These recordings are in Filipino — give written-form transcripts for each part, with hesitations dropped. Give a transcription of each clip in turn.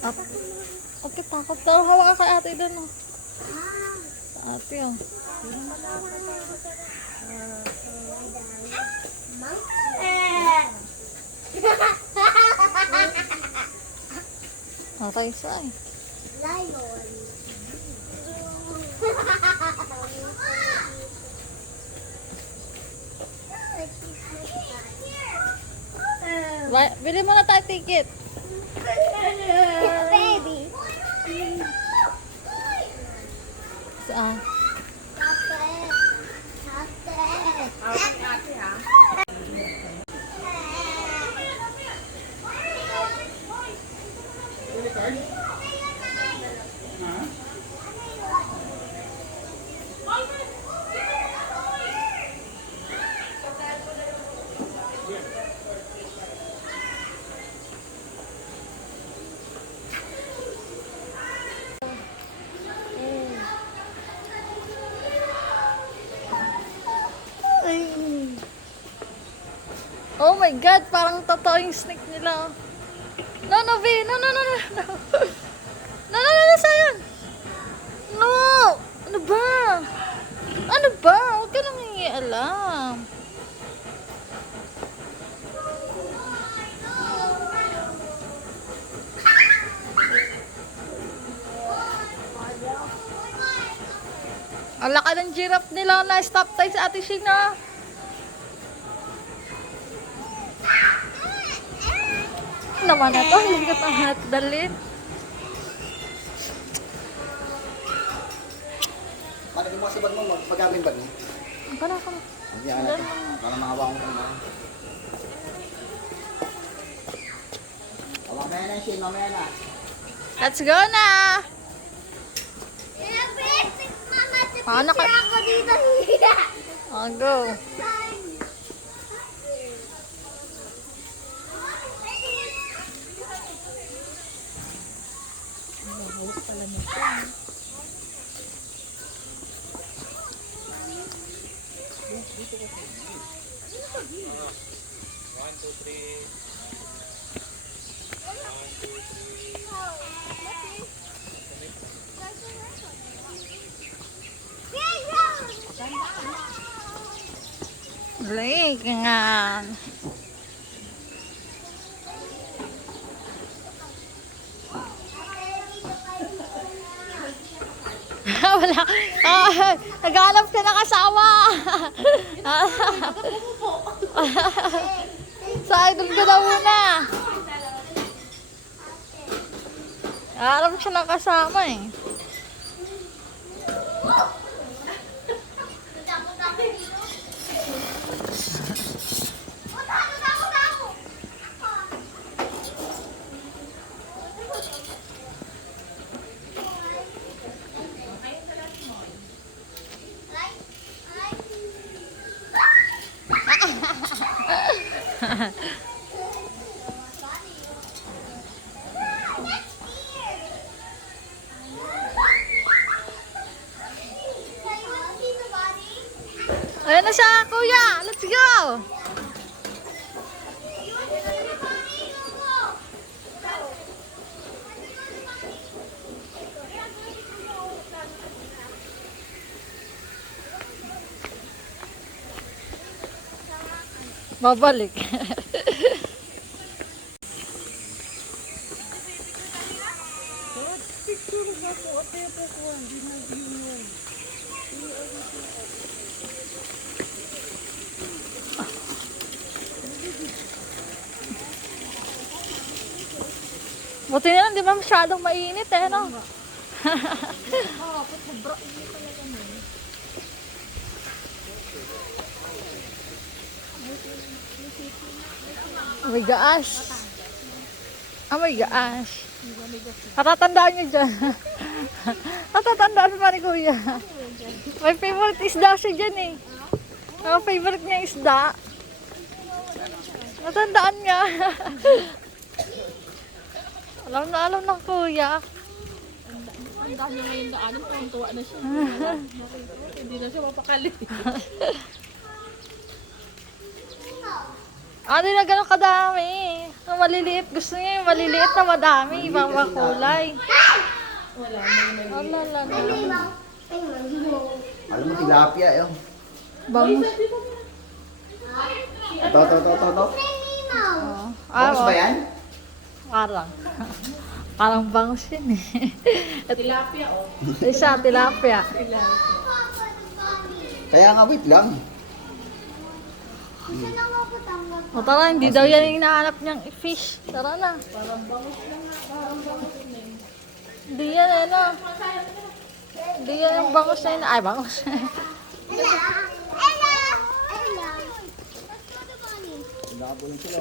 Up. Okay, takot daw. Hawa ka kay ate doon, oh. Sa ate, oh. Okay, saan? Lion. Bili mo na tayo ticket. Baby. Saan? Oh my God, parang totoo yung snake nila. No, no, V. No, no, no, no, no. No, no, no, no, sayang. No. Ano ba? Ano ba? Huwag ka nang alam. Ang laki ng giraffe nila na stop tayo sa Ate Sheena. Naman na to, hindi ko tahat dalhin. Paano mo kasi bag mo, pag-gaming bag mo? Ang kana ka. Hindi, ano to. Para makawa ko na. Mamaya na, Shin, mamaya na. Let's go na! Paano ka? Ako dito. Oh, go. Lingan. Wala. Naghanap ka ng asawa. Sa idol ka daw muna. Naghanap siya ng kasama eh. Ayan na siya, kuya. Let's go. Babalik. Buti na lang, di ba masyadong mainit eh, no? Oh my gosh. Oh my gosh. Natatandaan nyo dyan. Natatandaan pa ni kuya. May favorite isda siya dyan eh. Ang favorite niya isda. Natandaan niya. Alam na kuya. Ang dami niya ngayon daanan, tuwa na siya. Hindi na siya mapakali. Hindi na ganun kadami. Ah, maliliit. Gusto niya yung maliliit na madami. Ibang kulay. Wala mo na. Ala. Alam mo, tilapia yun. Bangus. Ito. Oh. Bangus ba yan? Parang. Parang bangus yun eh. Tilapia, oh. Isa, tilapia. Kaya nga, wait lang. O tara, hindi daw yan yung hinahanap niyang fish. Tara na. Parang bangus lang nga. Parang bangus na eh. Hindi yan ano. Hindi yan yung bangus na yun. Ay, bangus. Nakabulong sila.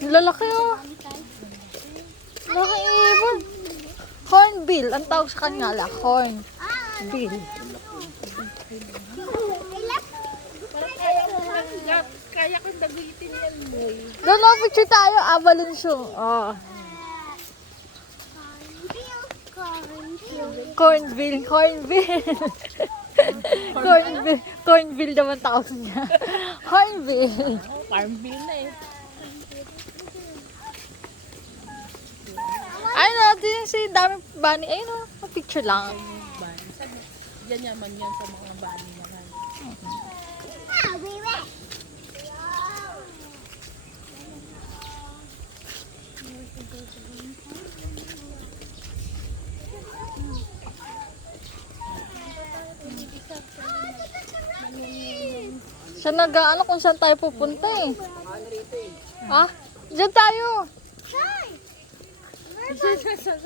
Lalaki oh. Laki ibon. Hornbill. Ang tawag sa kanya hornbill. Kaya kong daguitin yan, boy. Doon na picture tayo. Abalon siya. Oh. Cornbill. Cornbill naman tawag niya. Hornbill. Farm bill na eh. Ay, natin si dami bunny. Ayun o, picture lang. Yan yaman yan sa mga bani naman. Siya nag-ano kung saan tayo pupunta eh. Ha? Diyan tayo.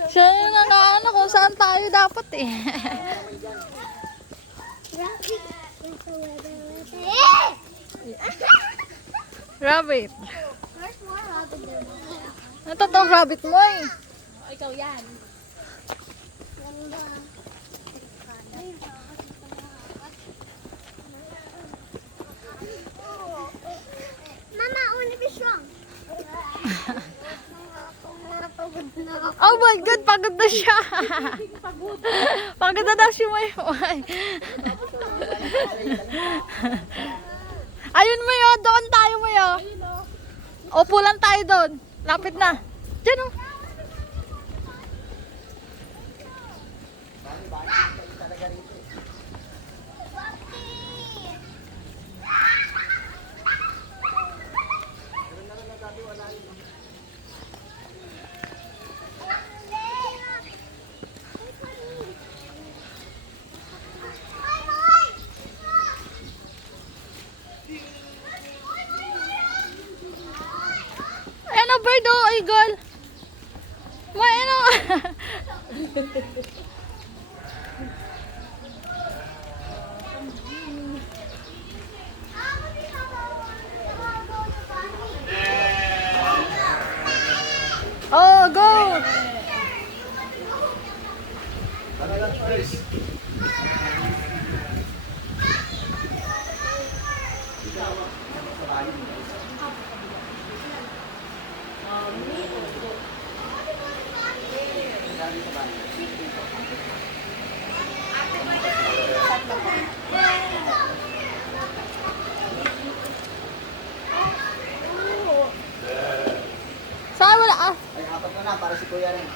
Siya yung nag-ano kung saan tayo dapat eh. Rabbit. Ito tong rabbit mo eh. Oh, ikaw yan. Mama, I want to be strong. Oh my God, pagod na siya. Pagod na daw si Maymay. Ayun Mayo, doon tayo Mayo. Opo lang tayo doon. Lapit na. Diyan oh. Ayan o, bird o, eagle. May ano. Oh, go. Saan wala ah? Ay, apat na para si Kuya rin.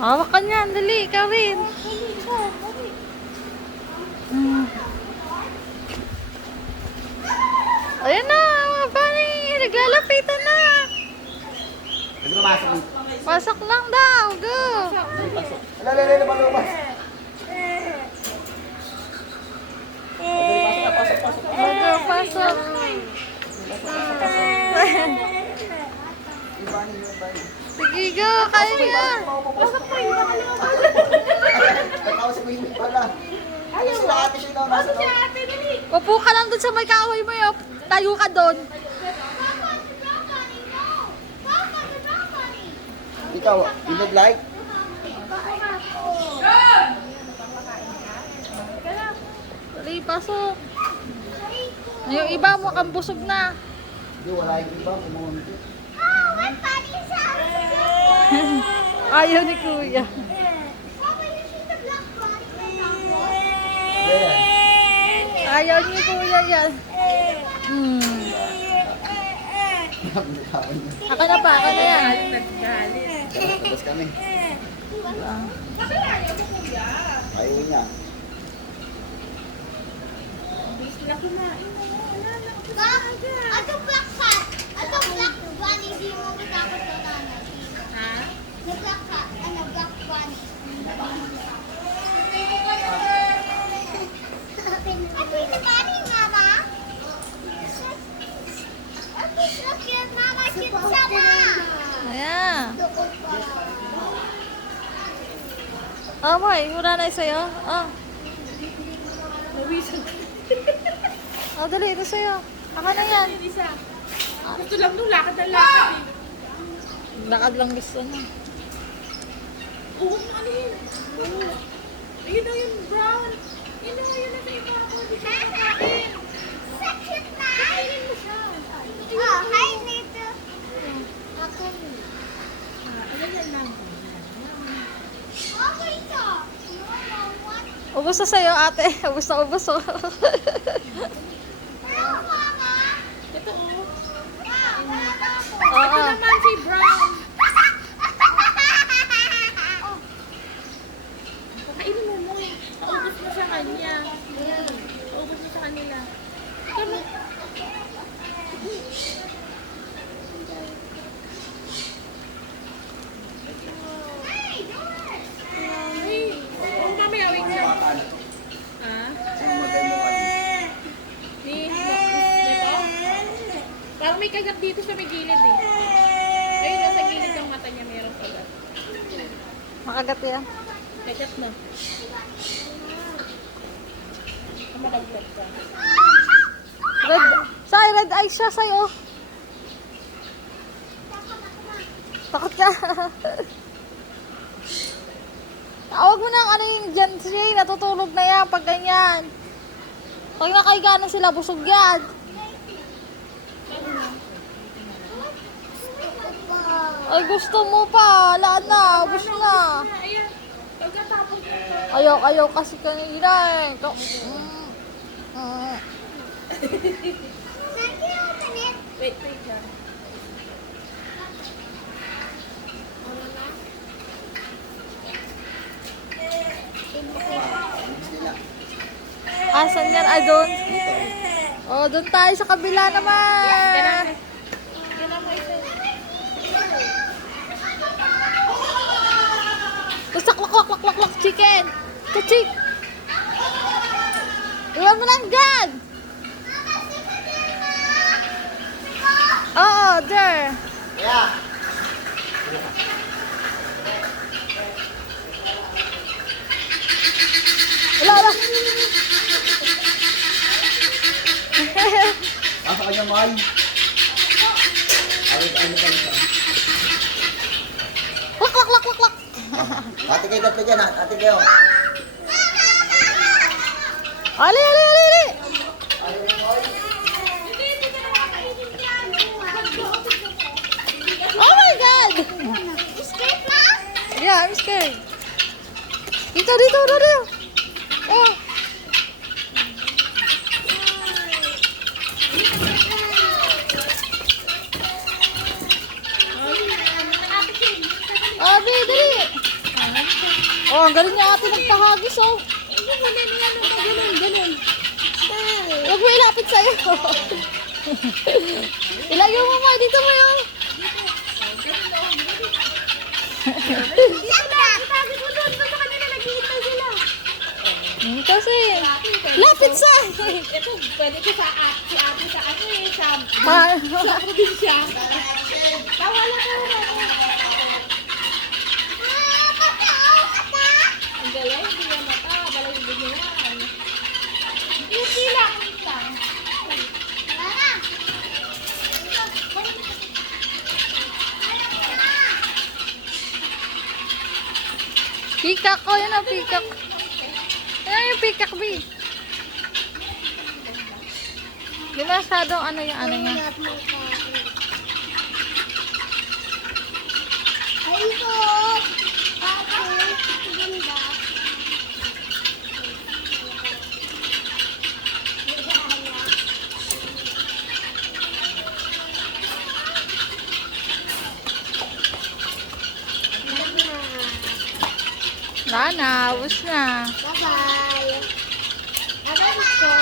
Hawak ka niyan, dali, ikaw rin. Ayan na, mga bunny, naglalapitan na. Pwede pumasok. Pasok lang daw, go. Alala, lumabas. Go, pasok. Sige, go, kaya yan. Natawa si Kuya pala. Ayaw sila ate siya daw nasa loob. Upo ka lang dun sa may kahoy mo yun. Tayo ka dun. Ikaw, you would like? Dali, pasok. Yung iba mo kang busog na. Hindi, wala yung iba. Pumunti. Oh, what funny sounds? Ayaw ni Kuya. Mama, you see the black bunny? There. Ayaw ni Kuya yan. Hmm. Nagkakain niya. Ako na pa, ako na yan. Labas kami. Ayaw niya. Black, ato black cat. Ato black bunny, di mo matakot sa nanay. Ha? The black cat, ano, black bunny. Ato yung bunny, mama. Ato so cute, mama. Cute sama. Ayan. Oh, Moy, mura na sa'yo. Oh. Nawisan. Oh, dali, ito sa'yo. Ako na yan. Isa. Gusto lang nung lakad na lakad. Lakad lang gusto niya. Oo, ano yun? Oo. Ayun na yung brown. Yun na, yun na sa iba ako. Di siya kakain. So cute na. Kainin mo siya. Oh, hi, Nito. Ako. Ayan yan lang. Okay to. No, what? Ubus na sa'yo, ate. Ubus na ubus. Oh. No, mama. Ito oh. Wow, Oo. Ito naman si brown. Kainin mo mo eh. Naubos mo sa kanya. Naubos mo sa kanila. Ito mo. Ay, oh, mamaya wait lang. Ha? Dito? Parang may kagat dito sa may gilid eh. Ayun, nasa gilid ng mata niya mayroong kagat. Makagat yan. Kagat na. Madagdag ka. Red, red eyes siya sa'yo. Takot ka. Tawag mo ng ano yung dyan siya, natutulog na yan pag ganyan. Pag nakahiga na sila, busog yan. Ay, gusto mo pa. Laan na, ubus na. Ayan. Pagkatapos ito. Ayaw kasi kanina eh. Wait lang. Asan yan? Ay, doon. Oh, doon tayo sa kabila naman. Ganun. Ganun mo isa. Basta klak, chicken. Kachik. Iwan mo lang dyan. Oo, there. Yeah. Wala. Asa ka niya, Mal? Awit, ano pa isa? Klak. Ate kayo dati dyan, ate kayo. Ali. Oh my God. Straight na? Yeah, I'm scared. Dito. Oh. Abi, dali. Oh, ang galing niya ate nagpahagis, oh. Ganun. Huwag mo ilapit sa'yo. Ilayo mo ma, dito mo yun. Ipagod mo doon. Basta kanina naghihintay sila. Kasi, lapit sa. Ito, pwede ko sa si ate sa ano eh, sa Ma- probinsya. Bawal ako. Ang galing, hindi niya mata. Balay hindi niya yan. Yung sila, wait lang. Peacock ko, yun ang peacock. Ayan yung peacock, B. Di masyadong ano yung ano niya. Ay, ito. Tapos, ganda. Wala na, ubos na. Bye-bye. Alam ko.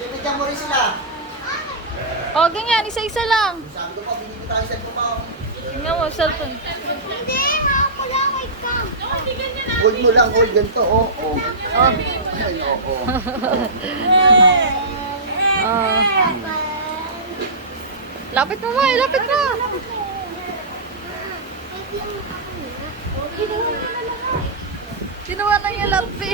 Pinagyan mo rin sila. O, ganyan, isa-isa lang. Sabi ko pa, binibig tayo sa mo pa. Tingnan mo, cellphone. Hindi, makapula. Wait ka. Hold mo lang, hold ganito. Oo, oo. Oh. Ay, oo. Oh. Lapit mo, May, lapit mo. Kinuha na niya lapi.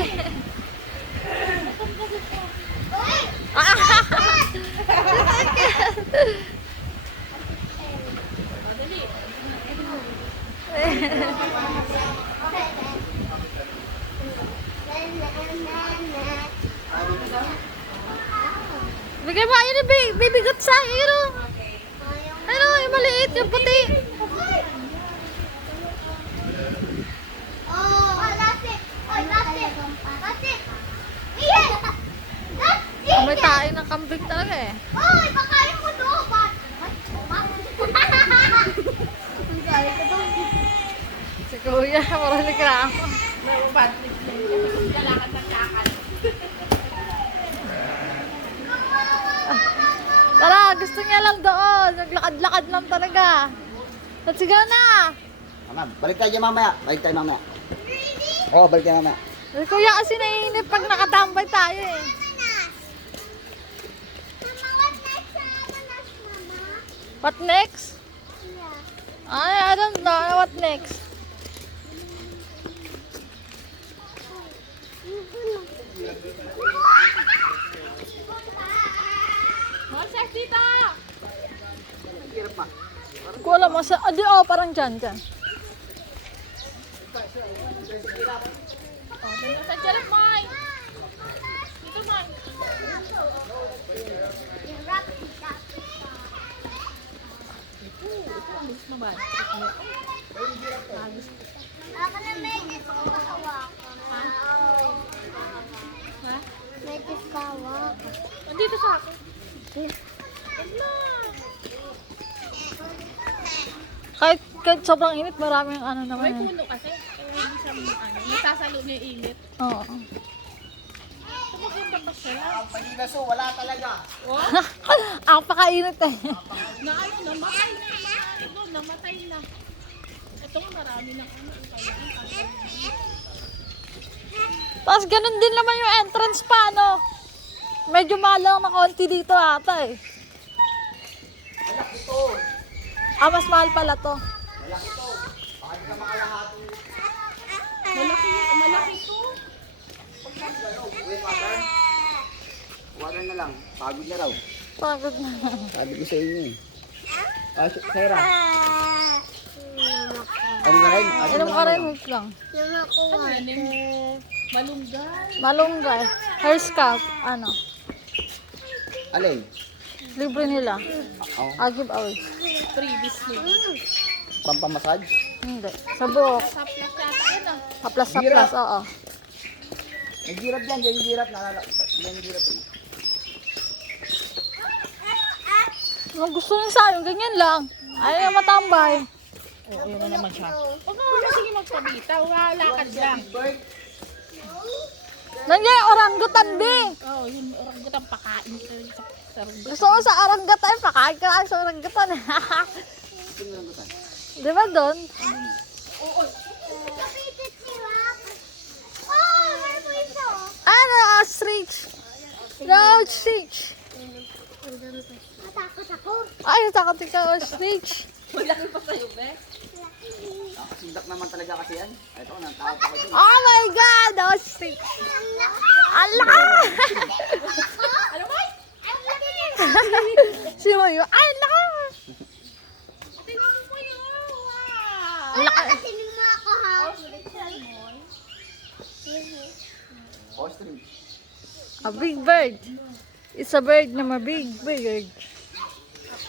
Bigay mo, ayun yung bibigot sa iyo. Ano, yung maliit, yung puti. Oh, that's it. Oh, that's it. That's it. Iyan! That's it! May tayo ng kambing talaga eh. Oy, pakain mo to. Ba't? Ang galit ka daw. Si Kuya, marami ka. May bad trip na yun. Kailangan sa tiyakan. Tara, gusto niya lang doon. Naglakad-lakad lang talaga. Let's go na. Mama, balik tayo dyan mamaya. Balik tayo mamaya. Oo, balik tayo mamaya. Si Kuya kasi naiinip pag nakatambay tayo eh. What next? I don't know. What next? Marcel, dito! Hirap ma. Kung alam mo sa... Adi, oh, parang dyan, dyan. Oh, dito sa dyan, May. Dito, May. Alis na ba? Ako na may gusto ko makawakan. Ha? May gusto ko hawakan. Andito sa akin. Wag na. Kahit sobrang init, maraming ano May naman eh. puno kasi. Kaya hindi siya ano. Nasasalo niya yung init. Oo. Kumaganda pa siya. Ang panilaso, wala talaga. Oh, Ang pakainit eh. na ano, namatay na. Ano, namatay na. Ito nga marami ng ano. Tapos ganun din naman yung entrance pa, no? Medyo mahal na konti dito ata eh. Malaki to. Ah, mas mahal pala to. Malaki to. Baka di ka makalahati. Malaki to. Ano, wait, water? Water na lang. Pagod na raw. Pagod na. Sabi ko sa inyo eh. Ah, Sarah. Ano ka rin? Inom ka rin, wait lang. Malunggay. Malunggay. Hair scalp. Ano? Alin? Libre nila. Oh, I'll give away. Previously. pampamassage? Hindi. Sa buhok. Sa plus yata yun ah. Haplas-haplas, oo. May girap yan, yan yung girap. Yan yung girap eh. Ang gusto niya sa'yo, ganyan lang. Ayaw na matambay. Oo, yun na naman siya. Huwag na sige magsabita. Lalakad lang. Bird? Nandiyan yung orangutan, B. Oo, yun. Orang ko pakain kita sa runggot. Gusto ko sa orangutan, pakain ka lang sa orangutan. Sino lang gutan? Di ba doon? Kapitit sila. Oh, meron po ito. Ano, ostrich. No, ostrich. Matakot ako. Ay, natakot ka, ostrich. Malaki pa sa'yo, be. Nakasindak naman talaga kasi yan. Ito, natawag ako dun. Oh my God, ostrich. Ang laki. Ala! Ano ba? Si Mayo, ay, laka! Tingnan mo po yun. Wow. Ang laki. Kasi nung mga ko ha. Ostrich. A big bird. It's a bird na big bird.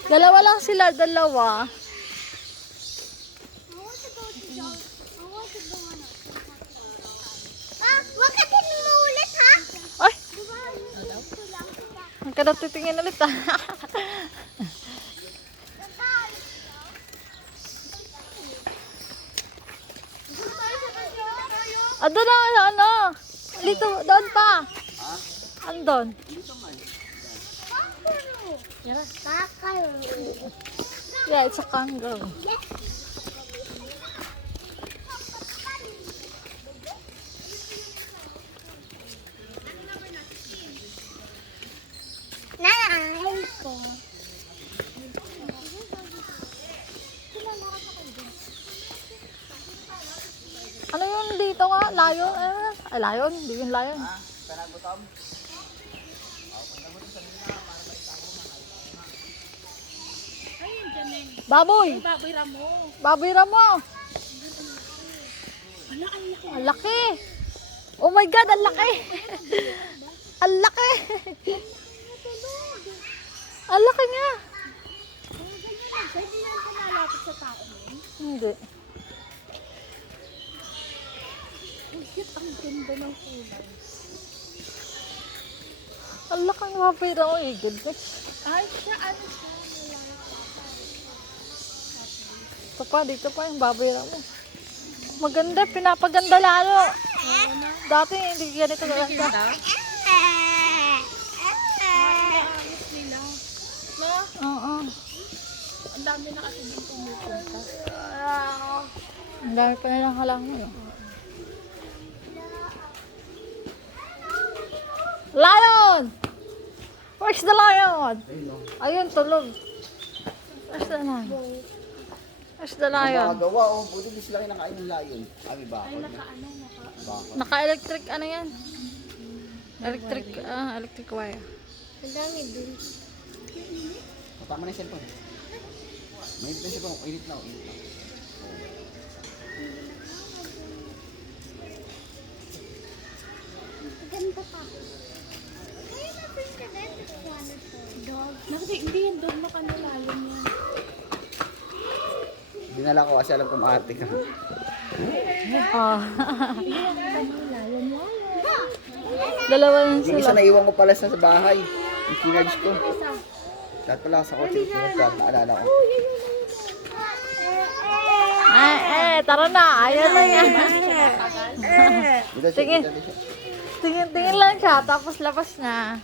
Dalawa lang sila, dalawa. Huwag ka tingin mo ulit ha. Ay, ang kada titingin ulit ah. Ando na, ano? Dito, doon pa. Ha? Andon. Dito man. Yeah, it's a kangaroo. Nanay ko. Ano yun dito nga? Lion? Ay, lion. Hindi yun lion. Ha? Panagutom? Ayun, dyan na yun. Baboy. Baboy Ramo. Baboy ramo. Ala, ang laki. Ang laki. Oh my God, ang laki. Ang laki. Ang laki nga. Hindi yan panalapit sa tao mo. Hindi. Ang cute, ang ganda ng kulay. Ang laki ng baboy ramo. Eh, goodness. Ay, siya, ano siya? Ito pa, dito pa yung baboy ramo. Maganda, pinapaganda lalo. Dati hindi ganito gaganda. Ayos nila. No? Oo. Ang dami na kasi din pumupunta. Ang dami pa nilang halaman. Oh. Lion! Where's the lion? Ayun o. Ayun, tulog. Where's the lion? Where's the Ang lion? magawa o. Buti di sila kinakain ng lion. Ay, bakod. Bakod. Naka-electric, ano yan? Electric, electric wire. Ang dami dun. Tama na yung cellphone. Mainit na yung cellphone. Init na. Init na. Ganda pa. Kaya natin ka din. It's wonderful. Dog. Hindi yan dog na kanalalim yan. Dinala ko kasi alam ko maarte ka. Ah. Dalawa lang Yung isa sila. naiwan ko pala sa bahay. Yung kinarge ko. Lahat pala sa kotse. Kinarge naalala ko. Tara na. Ayan na yan. Dito siya. Sige. Dito siya. Tingin lang siya, tapos labas na.